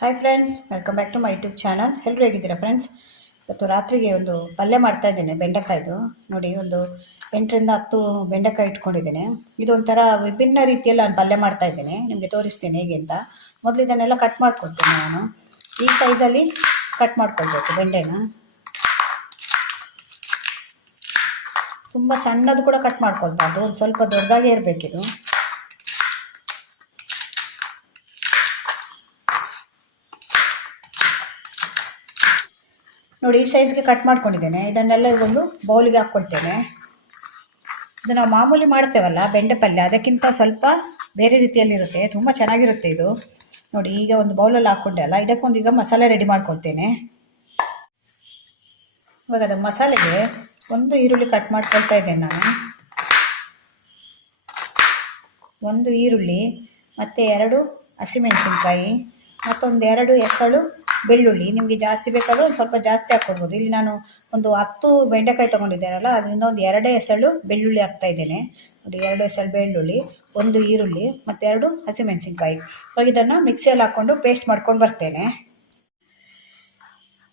Hi friends, welcome back to my YouTube channel. ಎಲ್ಲರೂ ಹೇಗಿದ್ದೀರಾ friends? ಇವತ್ತು ರಾತ್ರಿಗೆ ಒಂದು ಪಲ್ಯ ಮಾಡ್ತಾ ಇದ್ದೇನೆ, ಬೆಂಡೆಕಾಯ್ದು. ನೋಡಿ, ಒಂದು 8ರಿಂದ 10 ಬೆಂಡೆಕಾಯಿ ಇಟ್ಕೊಂಡಿದ್ದೇನೆ. ಇದು ಒಂಥರ ವಿಭಿನ್ನ ರೀತಿಯಲ್ಲಿ ನಾನು ಪಲ್ಯ ಮಾಡ್ತಾ ಇದ್ದೇನೆ. ನಿಮಗೆ ತೋರಿಸ್ತೀನಿ ಹೇಗೆ ಅಂತ. ಮೊದಲು ಇದನ್ನೆಲ್ಲ ಕಟ್ ಮಾಡ್ಕೊಳ್ತೇನೆ ನಾನು. ಈ ಸೈಜಲ್ಲಿ ಕಟ್ ಮಾಡ್ಕೊಳ್ಬೇಕು ಬೆಂಡೆನ. ತುಂಬ ಸಣ್ಣದು ಕೂಡ ಕಟ್ ಮಾಡ್ಕೊಳ್ಬಾರ್ದು, ಒಂದು ಸ್ವಲ್ಪ ದೊಡ್ಡದಾಗೇ ಇರಬೇಕಿದು. ನೋಡಿ, ಈ ಸೈಜ್ಗೆ ಕಟ್ ಮಾಡ್ಕೊಂಡಿದ್ದೇನೆ. ಇದನ್ನೆಲ್ಲ ಒಂದು ಬೌಲಿಗೆ ಹಾಕ್ಕೊಳ್ತೇನೆ. ಇದು ನಾವು ಮಾಮೂಲಿ ಮಾಡ್ತೇವಲ್ಲ ಬೆಂಡೆ ಪಲ್ಯ, ಅದಕ್ಕಿಂತ ಸ್ವಲ್ಪ ಬೇರೆ ರೀತಿಯಲ್ಲಿರುತ್ತೆ, ತುಂಬ ಚೆನ್ನಾಗಿರುತ್ತೆ ಇದು. ನೋಡಿ, ಈಗ ಒಂದು ಬೌಲಲ್ಲಿ ಹಾಕ್ಕೊಂಡೆ ಅಲ್ಲ, ಇದಕ್ಕೊಂದು ಈಗ ಮಸಾಲೆ ರೆಡಿ ಮಾಡ್ಕೊಳ್ತೇನೆ. ಇವಾಗ ಅದು ಮಸಾಲೆಗೆ ಒಂದು ಈರುಳ್ಳಿ ಕಟ್ ಮಾಡ್ಕೊಳ್ತಾ ಇದ್ದೇನೆ ನಾನು. ಒಂದು ಈರುಳ್ಳಿ ಮತ್ತು 2 ಹಸಿಮೆಣಸಿನ್ಕಾಯಿ ಮತ್ತೊಂದು 2 ಎಸಳು ಬೆಳ್ಳುಳ್ಳಿ. ನಿಮಗೆ ಜಾಸ್ತಿ ಬೇಕಾದರೂ ಒಂದು ಸ್ವಲ್ಪ ಜಾಸ್ತಿ ಹಾಕ್ಕೊಳ್ಬೋದು. ಇಲ್ಲಿ ನಾನು ಒಂದು 10 ಬೆಂಡೆಕಾಯಿ ತೊಗೊಂಡಿದ್ದೇನಲ್ಲ, ಅದರಿಂದ ಒಂದು 2 ಎಸಳು ಬೆಳ್ಳುಳ್ಳಿ ಹಾಕ್ತಾ ಇದ್ದೇನೆ. ನೋಡಿ, 2 ಎಸಳು ಬೆಳ್ಳುಳ್ಳಿ, ಒಂದು ಈರುಳ್ಳಿ ಮತ್ತು 2 ಹಸಿಮೆಣಸಿನ್ಕಾಯಿ. ಇವಾಗ ಇದನ್ನು ಮಿಕ್ಸಿಯಲ್ಲಿ ಹಾಕ್ಕೊಂಡು ಪೇಸ್ಟ್ ಮಾಡ್ಕೊಂಡು ಬರ್ತೇನೆ.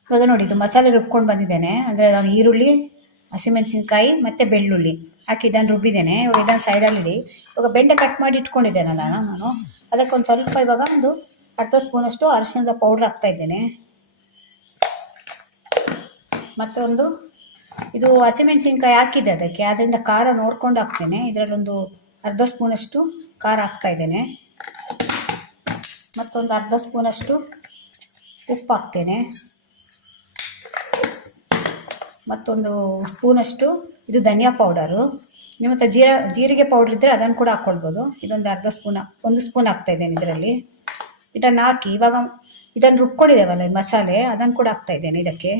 ಇವಾಗ ನೋಡಿ, ಇದು ಮಸಾಲೆ ರುಬ್ಕೊಂಡು ಬಂದಿದ್ದೇನೆ. ಅಂದರೆ ನಾನು ಈರುಳ್ಳಿ, ಹಸಿಮೆಣಸಿನ್ಕಾಯಿ ಮತ್ತು ಬೆಳ್ಳುಳ್ಳಿ ಹಾಕಿ ಇದನ್ನು ರುಬ್ಬಿದ್ದೇನೆ. ಇವಾಗ ಇದನ್ನು ಸೈಡಲ್ಲಿಡಿ. ಇವಾಗ ಬೆಂಡೆ ಕಟ್ ಮಾಡಿ ಇಟ್ಕೊಂಡಿದ್ದೇನಲ್ಲ ನಾನು, ಅದಕ್ಕೊಂದು ಸ್ವಲ್ಪ ಇವಾಗ ಒಂದು ಅರ್ಧ ಸ್ಪೂನಷ್ಟು ಅರಿಶಿಣದ ಪೌಡ್ರ್ ಹಾಕ್ತಾ ಇದ್ದೇನೆ. ಮತ್ತೊಂದು ಇದು ಹಸಿಮೆಣಸಿನ್ಕಾಯಿ ಹಾಕಿದ್ದೆ ಅದಕ್ಕೆ, ಅದರಿಂದ ಖಾರ ನೋಡ್ಕೊಂಡು ಹಾಕ್ತೇನೆ. ಇದರಲ್ಲೊಂದು ಅರ್ಧ ಸ್ಪೂನಷ್ಟು ಖಾರ ಹಾಕ್ತಾ ಇದ್ದೇನೆ. ಮತ್ತೊಂದು ಅರ್ಧ ಸ್ಪೂನಷ್ಟು ಉಪ್ಪು ಹಾಕ್ತೇನೆ. ಮತ್ತೊಂದು ಸ್ಪೂನಷ್ಟು ಇದು ಧನಿಯಾ ಪೌಡರು. ನಿಮ್ಮ ಹತ್ರ ಜೀರಿಗೆ ಪೌಡ್ರ್ ಇದ್ದರೆ ಅದನ್ನು ಕೂಡ ಹಾಕ್ಕೊಳ್ಬೋದು. ಇದೊಂದು ಒಂದು ಸ್ಪೂನ್ ಹಾಕ್ತಾ ಇದ್ದೇನೆ ಇದರಲ್ಲಿ. ಇದನ್ನು ಹಾಕಿ ಇವಾಗ ಇದನ್ನು ರುಬ್ಕೊಂಡಿದ್ದೇವಲ್ಲ ಈ ಮಸಾಲೆ, ಅದನ್ನು ಕೂಡ ಹಾಕ್ತಾ ಇದ್ದೇನೆ ಇದಕ್ಕೆ.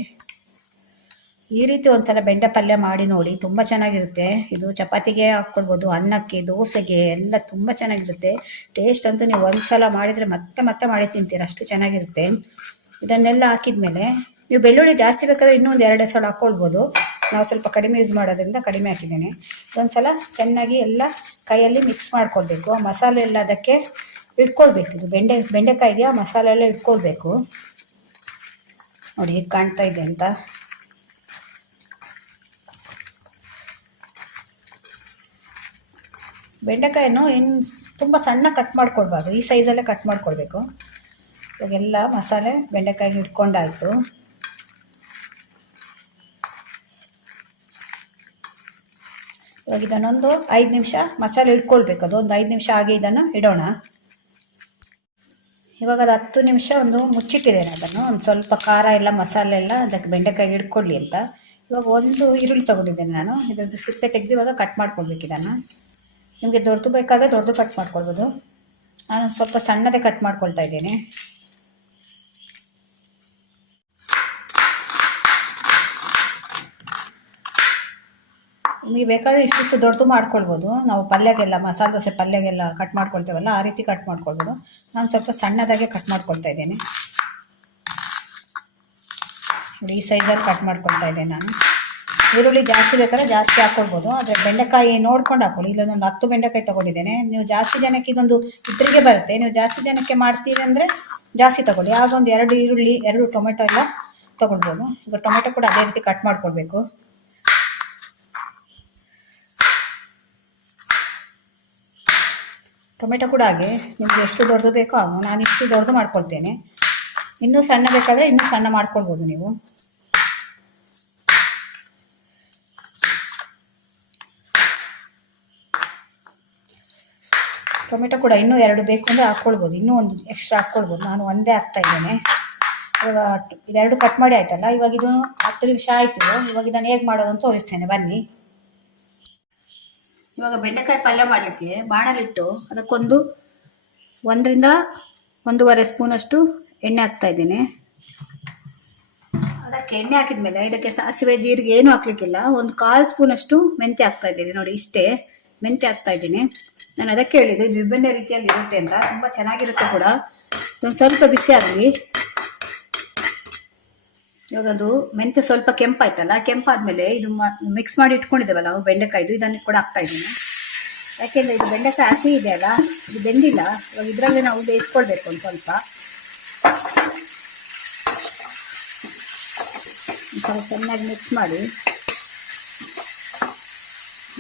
ಈ ರೀತಿ ಒಂದು ಸಲ ಬೆಂಡೆ ಪಲ್ಯ ಮಾಡಿ ನೋಡಿ, ತುಂಬ ಚೆನ್ನಾಗಿರುತ್ತೆ. ಇದು ಚಪಾತಿಗೆ ಹಾಕ್ಕೊಳ್ಬೋದು, ಅನ್ನಕ್ಕೆ, ದೋಸೆಗೆ ಎಲ್ಲ ತುಂಬ ಚೆನ್ನಾಗಿರುತ್ತೆ. ಟೇಸ್ಟ್ ಅಂತೂ ನೀವು ಒಂದು ಸಲ ಮಾಡಿದರೆ ಮತ್ತೆ ಮತ್ತೆ ಮಾಡಿ ತಿಂತೀರ, ಅಷ್ಟು ಚೆನ್ನಾಗಿರುತ್ತೆ. ಇದನ್ನೆಲ್ಲ ಹಾಕಿದ್ಮೇಲೆ ನೀವು ಬೆಳ್ಳುಳ್ಳಿ ಜಾಸ್ತಿ ಬೇಕಾದರೆ ಇನ್ನೂ ಒಂದು 2 ಎಸಳು ಹಾಕ್ಕೊಳ್ಬೋದು. ನಾವು ಸ್ವಲ್ಪ ಕಡಿಮೆ ಯೂಸ್ ಮಾಡೋದ್ರಿಂದ ಕಡಿಮೆ ಹಾಕಿದ್ದೇನೆ. ಒಂದು ಸಲ ಚೆನ್ನಾಗಿ ಎಲ್ಲ ಕೈಯಲ್ಲಿ ಮಿಕ್ಸ್ ಮಾಡ್ಕೊಳ್ಬೇಕು. ಆ ಮಸಾಲೆ ಎಲ್ಲ ಅದಕ್ಕೆ ಇಟ್ಕೊಳ್ಬೇಕು. ಇದು ಬೆಂಡೆಕಾಯಿಗೆ ಆ ಮಸಾಲೆ ಎಲ್ಲ ಇಟ್ಕೊಳ್ಬೇಕು. ನೋಡಿ ಹೇಗೆ ಕಾಣ್ತಾ ಇದೆ ಅಂತ. ಬೆಂಡೆಕಾಯನ್ನು ತುಂಬ ಸಣ್ಣ ಕಟ್ ಮಾಡ್ಕೊಳ್ಬಾರ್ದು, ಈ ಸೈಜಲ್ಲೇ ಕಟ್ ಮಾಡ್ಕೊಳ್ಬೇಕು. ಇವಾಗೆಲ್ಲ ಮಸಾಲೆ ಬೆಂಡೆಕಾಯಿಗೆ ಇಟ್ಕೊಂಡಾಯಿತು. ಇವಾಗ ಇದನ್ನೊಂದು 5 ನಿಮಿಷ ಮಸಾಲೆ ಇಟ್ಕೊಳ್ಬೇಕು. ಅದು ಒಂದು 5 ನಿಮಿಷ ಹಾಗೆ ಇದನ್ನು ಇಡೋಣ. ಇವಾಗ ಅದು 10 ನಿಮಿಷ ಒಂದು ಮುಚ್ಚಿಟ್ಟಿದ್ದೇನೆ ಅದನ್ನು, ಒಂದು ಸ್ವಲ್ಪ ಖಾರ ಎಲ್ಲ ಮಸಾಲೆ ಎಲ್ಲ ಅದಕ್ಕೆ ಬೆಂಡೆಕಾಯಿಗೆ ಇಟ್ಕೊಳ್ಳಿ ಅಂತ. ಇವಾಗ ಒಂದು ಈರುಳ್ಳಿ ತೊಗೊಂಡಿದ್ದೇನೆ ನಾನು. ಇದ್ರದ್ದು ಸಿಪ್ಪೆ ತೆಗೆದು ಇವಾಗ ಕಟ್ ಮಾಡ್ಕೊಳ್ಬೇಕು ಇದನ್ನು. ನಿಮಗೆ ದೊಡ್ಡದು ಬೇಕಾದರೆ ದೊಡ್ಡದು ಕಟ್ ಮಾಡ್ಕೊಳ್ಬೋದು. ನಾನು ಸ್ವಲ್ಪ ಸಣ್ಣದೇ ಕಟ್ ಮಾಡ್ಕೊಳ್ತಾ ಇದ್ದೇನೆ. ನಿಮಗೆ ಬೇಕಾದರೆ ಇಷ್ಟಿಷ್ಟು ದೊಡ್ಡದು ಮಾಡ್ಕೊಳ್ಬೋದು. ನಾವು ಪಲ್ಯಗೆಲ್ಲ, ಮಸಾಲೆ ದೋಸೆ ಪಲ್ಯಗೆಲ್ಲ ಕಟ್ ಮಾಡ್ಕೊಳ್ತೇವಲ್ಲ, ಆ ರೀತಿ ಕಟ್ ಮಾಡ್ಕೊಳ್ಬೋದು. ನಾನು ಸ್ವಲ್ಪ ಸಣ್ಣದಾಗೆ ಕಟ್ ಮಾಡ್ಕೊಳ್ತಾ ಇದ್ದೇನೆ. ನೋಡಿ, ಈ ಸೈಜಲ್ಲಿ ಕಟ್ ಮಾಡ್ಕೊಳ್ತಾ ಇದ್ದೇನೆ ನಾನು. ಈರುಳ್ಳಿ ಜಾಸ್ತಿ ಬೇಕಾದ್ರೆ ಜಾಸ್ತಿ ಹಾಕ್ಕೊಳ್ಬೋದು, ಆದರೆ ಬೆಂಡೆಕಾಯಿ ನೋಡ್ಕೊಂಡು ಹಾಕ್ಕೊಳ್ಳಿ. ಇಲ್ಲೊಂದು 10 ಬೆಂಡೆಕಾಯಿ ತೊಗೊಂಡಿದ್ದೇನೆ. ನೀವು ಜಾಸ್ತಿ ಜನಕ್ಕೆ ಇದೊಂದು ಇಬ್ಬರಿಗೆ ಬರುತ್ತೆ. ನೀವು ಜಾಸ್ತಿ ಜನಕ್ಕೆ ಮಾಡ್ತೀರಿ ಅಂದರೆ ಜಾಸ್ತಿ ತೊಗೊಳ್ಳಿ. ಆಗ ಒಂದು 2 ಈರುಳ್ಳಿ, 2 ಟೊಮೆಟೊ ಎಲ್ಲ ತೊಗೊಳ್ಬೋದು. ಈಗ ಟೊಮೆಟೊ ಕೂಡ ಅದೇ ರೀತಿ ಕಟ್ ಮಾಡ್ಕೊಳ್ಬೇಕು. ಟೊಮೆಟೊ ಕೂಡ ಹಾಗೆ ನಿಮಗೆ ಎಷ್ಟು ದೊಡ್ಡದು ಬೇಕೋ ನಾನು ಇಷ್ಟು ದೊಡ್ಡದು ಮಾಡ್ಕೊಳ್ತೇನೆ. ಇನ್ನೂ ಸಣ್ಣ ಬೇಕಾದರೆ ಇನ್ನೂ ಸಣ್ಣ ಮಾಡ್ಕೊಳ್ಬೋದು ನೀವು. ಟೊಮೆಟೊ ಕೂಡ ಇನ್ನೂ 2 ಬೇಕು ಅಂದರೆ ಹಾಕ್ಕೊಳ್ಬೋದು, ಇನ್ನೂ ಒಂದು ಎಕ್ಸ್ಟ್ರಾ ಹಾಕ್ಕೊಳ್ಬೋದು. ನಾನು ಒಂದೇ ಹಾಕ್ತಾ ಇದ್ದೇನೆ. ಇವಾಗ ಇದೆರಡು ಕಟ್ ಮಾಡಿ ಆಯ್ತಲ್ಲ. ಇವಾಗ ಇದು 10 ನಿಮಿಷ ಆಯಿತು. ಇವಾಗ ಇದನ್ನು ಹೇಗೆ ಮಾಡೋದು ಅಂತ ತೋರಿಸ್ತೇನೆ ಬನ್ನಿ. ಇವಾಗ ಬೆಂಡೆಕಾಯಿ ಪಲ್ಯ ಮಾಡಲಿಕ್ಕೆ ಬಾಣಲಿಟ್ಟು ಅದಕ್ಕೊಂದು 1ರಿಂದ 1.5 ಸ್ಪೂನಷ್ಟು ಎಣ್ಣೆ ಹಾಕ್ತಾ ಇದ್ದೇನೆ. ಅದಕ್ಕೆ ಎಣ್ಣೆ ಹಾಕಿದ ಮೇಲೆ ಇದಕ್ಕೆ ಸಾಸಿವೆ, ಜೀರಿಗೆ ಏನು ಹಾಕ್ಲಿಕ್ಕಿಲ್ಲ. ಒಂದು 1/4 ಸ್ಪೂನಷ್ಟು ಮೆಂತ್ಯ ಹಾಕ್ತಾ ಇದ್ದೇನೆ. ನೋಡಿ, ಇಷ್ಟೇ ಮೆಂತ್ಯ ಹಾಕ್ತಾ ಇದ್ದೀನಿ. ನಾನು ಅದಕ್ಕೆ ಹೇಳಿದ್ದು ಇದು ವಿಭಿನ್ನ ರೀತಿಯಲ್ಲಿ ಇರುತ್ತೆ ಅಂತ, ತುಂಬ ಚೆನ್ನಾಗಿರುತ್ತೆ ಕೂಡ. ಒಂದು ಸ್ವಲ್ಪ ಬಿಸಿ ಆಗಲಿ. ಇವಾಗ ಅದು ಮೆಂತ್ಯ ಸ್ವಲ್ಪ ಕೆಂಪಾಯ್ತಲ್ಲ, ಕೆಂಪಾದ್ಮೇಲೆ ಇದು ಮಿಕ್ಸ್ ಮಾಡಿ ಇಟ್ಕೊಂಡಿದ್ದೇವಲ್ಲ ನಾವು ಬೆಂಡೆಕಾಯ್ದು, ಇದನ್ನು ಕೂಡ ಹಾಕ್ತಾ ಇದ್ದೀನಿ. ಯಾಕೆಂದರೆ ಇದು ಬೆಂಡೆಕಾಯಿ ಹಸಿ ಇದೆ ಅಲ್ಲ, ಇದು ಬೆಂದಿಲ್ಲ. ಇವಾಗ ಇದರಲ್ಲಿ ನಾವು ಬೇಯಿಸ್ಕೊಳ್ಬೇಕು ಒಂದು ಸ್ವಲ್ಪ. ಒಂದ್ಸಲ ಚೆನ್ನಾಗಿ ಮಿಕ್ಸ್ ಮಾಡಿ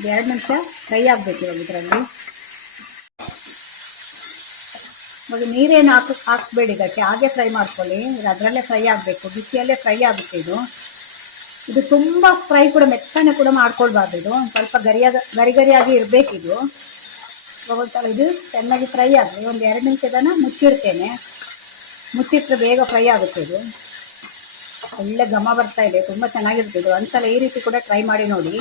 2 ನಿಮಿಷ ಫ್ರೈ ಆಗಬೇಕು ಇವಾಗ ಇದರಲ್ಲಿ. ಇವಾಗ ನೀರೇನು ಹಾಕ್ಬೇಡಿ ಇದಕ್ಕೆ, ಹಾಗೆ ಫ್ರೈ ಮಾಡ್ಕೊಳ್ಳಿ. ಅದರಲ್ಲೇ ಫ್ರೈ ಆಗಬೇಕು, ಬಿಸಿಯಲ್ಲೇ ಫ್ರೈ ಆಗುತ್ತೆ ಇದು. ಇದು ತುಂಬ ಫ್ರೈ ಕೂಡ ಮೆತ್ತನೆ ಕೂಡ ಮಾಡ್ಕೊಳ್ಬಾರ್ದು. ಇದು ಸ್ವಲ್ಪ ಗರಿಯಾಗಿ ಇರಬೇಕಿದು. ಇವಾಗ ಒಂದ್ಸಲ ಇದು ಚೆನ್ನಾಗಿ ಫ್ರೈ ಆಗಲಿ. ಒಂದು 2 ನಿಮಿಷ ಇದನ್ನು ಮುಚ್ಚಿಡ್ತೇನೆ. ಮುಚ್ಚಿಟ್ರೆ ಬೇಗ ಫ್ರೈ ಆಗುತ್ತೆ ಇದು. ಒಳ್ಳೆ ಘಮ ಬರ್ತಾ ಇದೆ, ತುಂಬ ಚೆನ್ನಾಗಿರುತ್ತೆ ಇದು. ಒಂದ್ಸಲ ಈ ರೀತಿ ಕೂಡ ಟ್ರೈ ಮಾಡಿ ನೋಡಿ.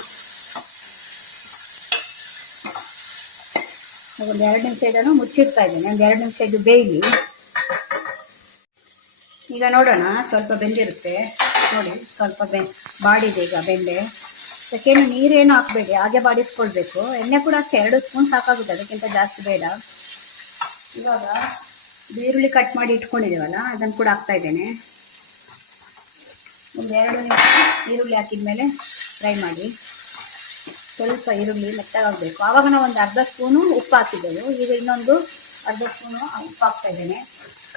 ಒಂದು 2 ನಿಮಿಷ ಇದನ್ನು ಮುಚ್ಚಿಡ್ತಾ ಇದ್ದೇನೆ. ಒಂದು 2 ನಿಮಿಷ ಇದು ಬೇಯಲಿ. ಈಗ ನೋಡೋಣ, ಸ್ವಲ್ಪ ಬೆಂದಿರುತ್ತೆ ನೋಡಿ. ಸ್ವಲ್ಪ ಬಾಡಿದೆ ಈಗ ಬೆಂಡೆ. ಅದಕ್ಕೇನು ನೀರೇನು ಹಾಕಬೇಡಿ, ಹಾಗೆ ಬಾಡಿಸ್ಕೊಳ್ಬೇಕು. ಎಣ್ಣೆ ಕೂಡ ಅಷ್ಟೇ 2 ಸ್ಪೂನ್ ಸಾಕಾಗುತ್ತೆ, ಅದಕ್ಕಿಂತ ಜಾಸ್ತಿ ಬೇಡ. ಇವಾಗ ಈರುಳ್ಳಿ ಕಟ್ ಮಾಡಿ ಇಟ್ಕೊಂಡಿದ್ದೇವಲ್ಲ, ಅದನ್ನು ಕೂಡ ಹಾಕ್ತಾ ಇದ್ದೇನೆ. ಒಂದು 2 ನಿಮಿಷ ಈರುಳ್ಳಿ ಹಾಕಿದ್ಮೇಲೆ ಫ್ರೈ ಮಾಡಿ. ಸ್ವಲ್ಪ ಈರುಳ್ಳಿ ಮೆತ್ತಗಾಗಬೇಕು. ಆವಾಗ ನಾವು ಒಂದು ಅರ್ಧ ಸ್ಪೂನು ಉಪ್ಪು ಹಾಕಿದ್ದೆವು. ಈಗ ಇನ್ನೊಂದು ಅರ್ಧ ಸ್ಪೂನು ಉಪ್ಪು ಹಾಕ್ತಾ ಇದ್ದೇನೆ.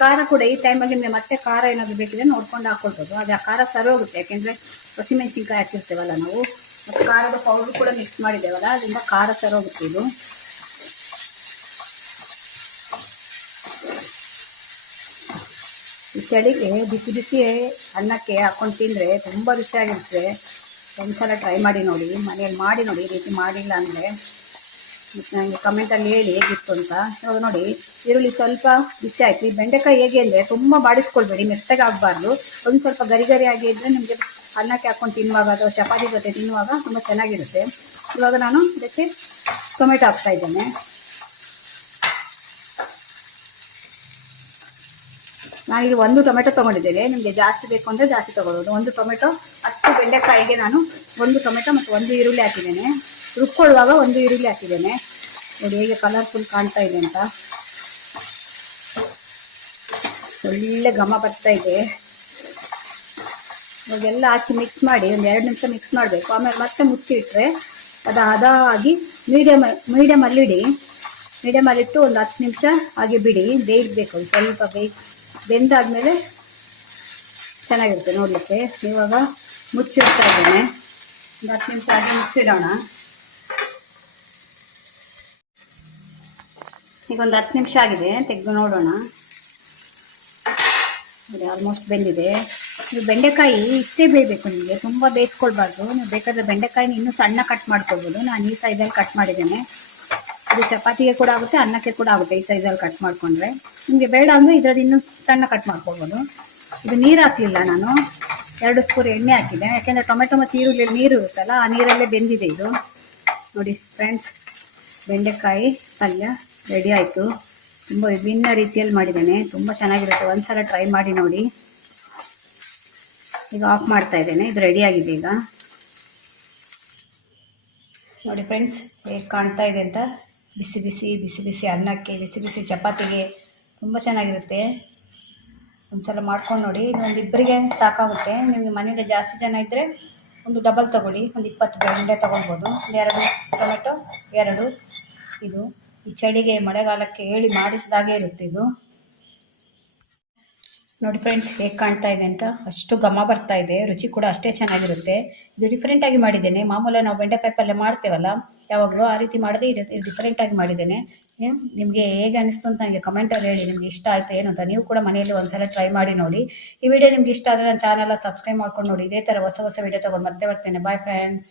ಖಾರ ಕೂಡ ಈ ಟೈಮಲ್ಲಿ ನಿಮಗೆ ಮತ್ತೆ ಖಾರ ಏನಾದರೂ ಬೇಕಿದ್ರೆ ನೋಡ್ಕೊಂಡು ಹಾಕ್ಕೊಳ್ಬೋದು. ಆದರೆ ಆ ಖಾರ ಸರಿ ಹೋಗುತ್ತೆ, ಯಾಕೆಂದರೆ ಹಸಿಮೆಣಸಿನ್ಕಾಯಿ ಹಾಕಿರ್ತೇವಲ್ಲ ನಾವು, ಮತ್ತು ಖಾರದ ಪೌಡ್ರ್ ಕೂಡ ಮಿಕ್ಸ್ ಮಾಡಿದ್ದೇವಲ್ಲ, ಅದರಿಂದ ಖಾರ ಸರಿ ಹೋಗುತ್ತೆ ಇದು. ಈ ಚಳಿಗೆ ಬಿಸಿ ಬಿಸಿ ಅನ್ನಕ್ಕೆ ಹಾಕ್ಕೊಂಡು ತಿಂದರೆ ತುಂಬ ರುಚಿಯಾಗಿರುತ್ತೆ. ಒಂದ್ಸಲ ಟ್ರೈ ಮಾಡಿ ನೋಡಿ, ಮನೆಯಲ್ಲಿ ಮಾಡಿ ನೋಡಿ. ಈ ರೀತಿ ಮಾಡಿಲ್ಲ ಅಂದರೆ ಮತ್ತು ನನಗೆ ಕಮೆಂಟಲ್ಲಿ ಹೇಳಿ ಹೇಗಿತ್ತು ಅಂತ. ಇವಾಗ ನೋಡಿ, ಈರುಳ್ಳಿ ಸ್ವಲ್ಪ ಬಿಸಿ ಆಯ್ತು. ಈ ಬೆಂಡೆಕಾಯಿ ಹೇಗೆ ಅಂದರೆ ತುಂಬ ಬಾಡಿಸ್ಕೊಳ್ಬೇಡಿ, ಮೆತ್ತಗೆ ಆಗಬಾರ್ದು. ಒಂದು ಸ್ವಲ್ಪ ಗರಿ ಆಗಿದ್ದರೆ ನಿಮಗೆ ಅನ್ನಕ್ಕೆ ಹಾಕ್ಕೊಂಡು ತಿನ್ನುವಾಗ ಅಥವಾ ಚಪಾತಿ ಜೊತೆ ತಿನ್ನುವಾಗ ತುಂಬ ಚೆನ್ನಾಗಿರುತ್ತೆ. ಇವಾಗ ನಾನು ಇದಕ್ಕೆ ಟೊಮೆಟೊ ಹಾಕ್ತಾ ಇದ್ದೇನೆ. ನಾನೀಗ 1 ಟೊಮೆಟೊ ತೊಗೊಂಡಿದ್ದೇನೆ. ನಿಮಗೆ ಜಾಸ್ತಿ ಬೇಕು ಅಂದರೆ ಜಾಸ್ತಿ ತೊಗೊಳ್ಳೋದು. 1 ಟೊಮೆಟೊ 10 ಬೆಂಡೆಕಾಯಿಗೆ ನಾನು 1 ಟೊಮೆಟೊ ಮತ್ತು 1 ಈರುಳ್ಳಿ ಹಾಕಿದ್ದೇನೆ. ರುಬ್ಕೊಳ್ಳುವಾಗ 1 ಈರುಳ್ಳಿ ಹಾಕಿದ್ದೇನೆ. ನೋಡಿ ಹೇಗೆ ಕಲರ್ಫುಲ್ ಕಾಣ್ತಾ ಇದೆ ಅಂತ. ಒಳ್ಳೆ ಘಮ ಬರ್ತಾ ಇದೆ. ಇವಾಗೆಲ್ಲ ಹಾಕಿ ಮಿಕ್ಸ್ ಮಾಡಿ ಒಂದು 2 ನಿಮಿಷ ಮಿಕ್ಸ್ ಮಾಡಬೇಕು. ಆಮೇಲೆ ಮತ್ತೆ ಮುಚ್ಚಿಟ್ರೆ ಅದು ಹದವಾಗಿ ಮೀಡಿಯಮಲ್ಲಿಟ್ಟು ಒಂದು 10 ನಿಮಿಷ ಹಾಗೆ ಬಿಡಿ, ಬೇಯಬೇಕು. ಸ್ವಲ್ಪ ಬೆಂದಾದ್ಮೇಲೆ ಚೆನ್ನಾಗಿರುತ್ತೆ ನೋಡಲಿಕ್ಕೆ. ಇವಾಗ ಮುಚ್ಚಿಡ್ತಾ ಇದ್ದೇನೆ. ಒಂದು 10 ನಿಮಿಷ ಹಾಗೆ ಮುಚ್ಚಿಡೋಣ. ಈಗ ಒಂದು 10 ನಿಮಿಷ ಆಗಿದೆ, ತೆಗೆದು ನೋಡೋಣ. ನೋಡಿ ಆಲ್ಮೋಸ್ಟ್ ಬೆಂದಿದೆ. ನೀವು ಬೆಂಡೆಕಾಯಿ ಇಷ್ಟೇ ಬೇಯಬೇಕು, ನಿಮಗೆ ತುಂಬ ಬೇಯಿಸ್ಕೊಳ್ಬಾರ್ದು. ನೀವು ಬೇಕಾದರೆ ಬೆಂಡೆಕಾಯಿನ ಇನ್ನೂ ಸಣ್ಣ ಕಟ್ ಮಾಡ್ಕೊಳ್ಬೋದು. ನಾನು ಈ ಸೈಜಲ್ಲಿ ಕಟ್ ಮಾಡಿದ್ದೇನೆ. ಇದು ಚಪಾತಿಗೆ ಕೂಡ ಆಗುತ್ತೆ, ಅನ್ನಕ್ಕೆ ಕೂಡ ಆಗುತ್ತೆ ಈ ಸೈಜಲ್ಲಿ ಕಟ್ ಮಾಡಿಕೊಂಡ್ರೆ. ನಿಮಗೆ ಬೇಡ ಅಂದರೆ ಇದರಲ್ಲಿ ಇನ್ನೂ ಸಣ್ಣ ಕಟ್ ಮಾಡ್ಕೊಳ್ಬೋದು. ಇದು ನೀರು ಹಾಕಲಿಲ್ಲ ನಾನು, 2 ಸ್ಪೂನ್ ಎಣ್ಣೆ ಹಾಕಿದ್ದೆ. ಯಾಕೆಂದರೆ ಟೊಮೆಟೊ ಮತ್ತು ಈರುಳ್ಳಿ ನೀರು ಇರುತ್ತಲ್ಲ, ಆ ನೀರಲ್ಲೇ ಬೆಂದಿದೆ ಇದು. ನೋಡಿ ಫ್ರೆಂಡ್ಸ್, ಬೆಂಡೆಕಾಯಿ ಪಲ್ಯ ರೆಡಿ ಆಯಿತು. ತುಂಬ ವಿಭಿನ್ನ ರೀತಿಯಲ್ಲಿ ಮಾಡಿದ್ದೇನೆ, ತುಂಬ ಚೆನ್ನಾಗಿರುತ್ತೆ. ಒಂದ್ಸಲ ಟ್ರೈ ಮಾಡಿ ನೋಡಿ. ಈಗ ಆಫ್ ಮಾಡ್ತಾ ಇದ್ದೇನೆ. ಇದು ರೆಡಿಯಾಗಿದೆ ಈಗ. ನೋಡಿ ಫ್ರೆಂಡ್ಸ್, ಹೇಗೆ ಕಾಣ್ತಾ ಇದೆ ಅಂತ. ಬಿಸಿ ಬಿಸಿ ಅನ್ನಕ್ಕೆ, ಬಿಸಿ ಬಿಸಿ ಚಪಾತಿಗೆ ತುಂಬ ಚೆನ್ನಾಗಿರುತ್ತೆ. ಒಂದ್ಸಲ ಮಾಡ್ಕೊಂಡು ನೋಡಿ. ಇದೊಂದು ಇಬ್ಬರಿಗೆ ಸಾಕಾಗುತ್ತೆ. ನಿಮಗೆ ಮನೆಯಲ್ಲಿ ಜಾಸ್ತಿ ಜನ ಇದ್ದರೆ ಒಂದು ಡಬಲ್ ತೊಗೊಳ್ಳಿ, ಒಂದು 20 ಬೆಂಡೆ ತೊಗೊಳ್ಬೋದು. 2 ಟೊಮೆಟೊ 2. ಇದು ಈ ಚಳಿಗೆ ಮಳೆಗಾಲಕ್ಕೆ ಹೇಳಿ ಮಾಡಿಸಿದಾಗೆ ಇರುತ್ತೆ ಇದು. ನೋಡಿ ಫ್ರೆಂಡ್ಸ್, ಹೇಗೆ ಕಾಣ್ತಾ ಇದೆ ಅಂತ. ಅಷ್ಟು ಘಮ ಬರ್ತಾ ಇದೆ, ರುಚಿ ಕೂಡ ಅಷ್ಟೇ ಚೆನ್ನಾಗಿರುತ್ತೆ. ಇದು ಡಿಫ್ರೆಂಟಾಗಿ ಮಾಡಿದ್ದೇನೆ. ಮಾಮೂಲಿ ನಾವು ಬೆಂಡೆಕಾಯಿ ಪಲ್ಯ ಮಾಡ್ತೇವಲ್ಲ ಯಾವಾಗಲೂ, ಆ ರೀತಿ ಮಾಡಿದ್ರೆ ಇದು ಡಿಫ್ರೆಂಟಾಗಿ ಮಾಡಿದ್ದೇನೆ. ನಿಮಗೆ ಹೇಗೆ ಅನಿಸ್ತು ಅಂತ ನನಗೆ ಕಮೆಂಟಲ್ಲಿ ಹೇಳಿ. ನಿಮ್ಗೆ ಇಷ್ಟ ಆಯಿತು ಏನು ಅಂತ. ನೀವು ಕೂಡ ಮನೆಯಲ್ಲಿ ಒಂದ್ಸಲ ಟ್ರೈ ಮಾಡಿ ನೋಡಿ. ಈ ವಿಡಿಯೋ ನಿಮ್ಗೆ ಇಷ್ಟ ಆದರೆ ನನ್ನ ಚಾನಲ್ ಸಬ್ಸ್ಕ್ರೈಬ್ ಮಾಡ್ಕೊಂಡು ನೋಡಿ. ಇದೇ ಥರ ಹೊಸ ವಿಡಿಯೋ ತೊಗೊಂಡು ಮತ್ತೆ ಬರ್ತೇನೆ. Bye friends.